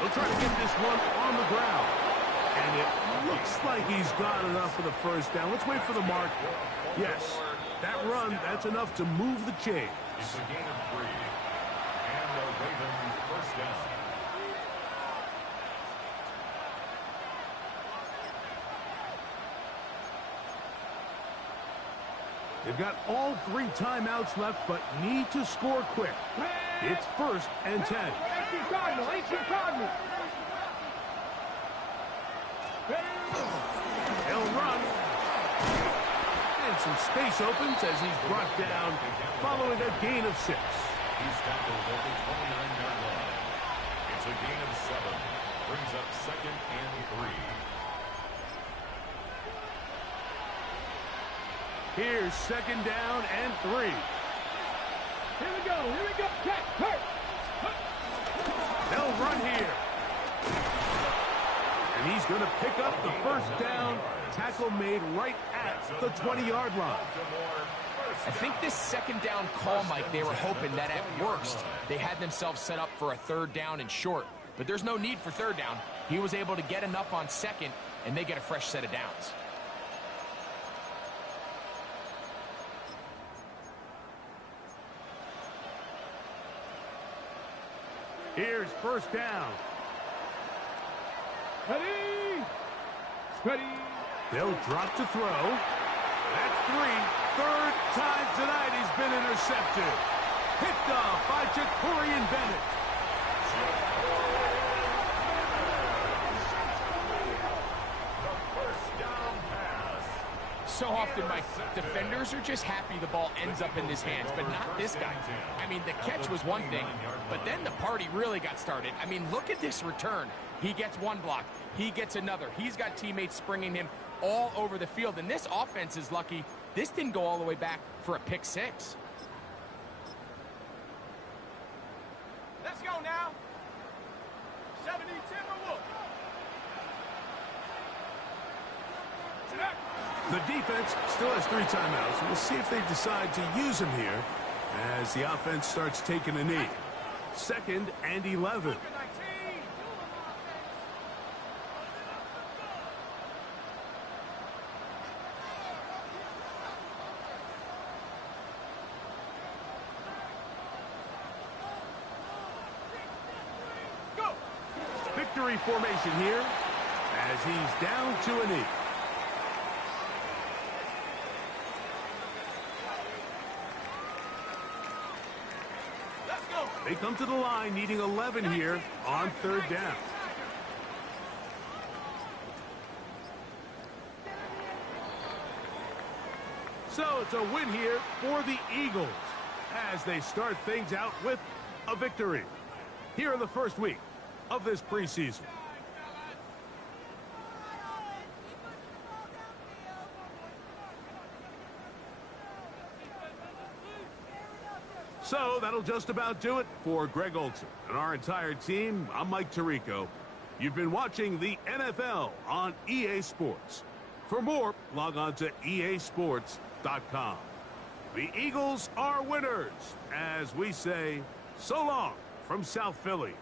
They'll try to get this one on the ground. And it looks like he's got enough for the first down. Let's wait for the mark. Yes, that run, that's enough to move the chains. It's a gain of 3. And the Ravens first down. They've got all 3 timeouts left, but need to score quick. It's 1st and 10. 18 Cardinal, 18 Cardinal. He'll run. And some space opens as he's brought down following a gain of 6. He's tackled at the 29-yard line. It's a gain of 7. Brings up 2nd and 3. Here's 2nd down and 3. Here we go, catch, hurt. They'll run here. And he's going to pick up the first down. Tackle made right at the 20-yard line. I think this 2nd down call, Mike, they were hoping that at worst they had themselves set up for a 3rd down and short. But there's no need for 3rd down. He was able to get enough on 2nd, and they get a fresh set of downs. Here's 1st down. Ready. Ready. They'll drop to throw. That's 3. 3rd time tonight he's been intercepted. Picked off by Jacorian Bennett. So often, my defenders are just happy the ball ends up in his hands, but not this guy. I mean, the catch was one thing, but then the party really got started. I mean, look at this return. He gets one block. He gets another. He's got teammates springing him all over the field, and this offense is lucky. This didn't go all the way back for a pick 6. Let's go now. 70 Timberwolves. The defense still has 3 timeouts. We'll see if they decide to use them here as the offense starts taking a knee. 2nd and 11. Go. Victory formation here as he's down to a knee. They come to the line needing 11 here on 3rd down. So it's a win here for the Eagles as they start things out with a victory here in the first week of this preseason. So that'll just about do it for Greg Olson and our entire team. I'm Mike Tirico. You've been watching the NFL on EA Sports. For more, log on to easports.com. The Eagles are winners, as we say, so long from South Philly.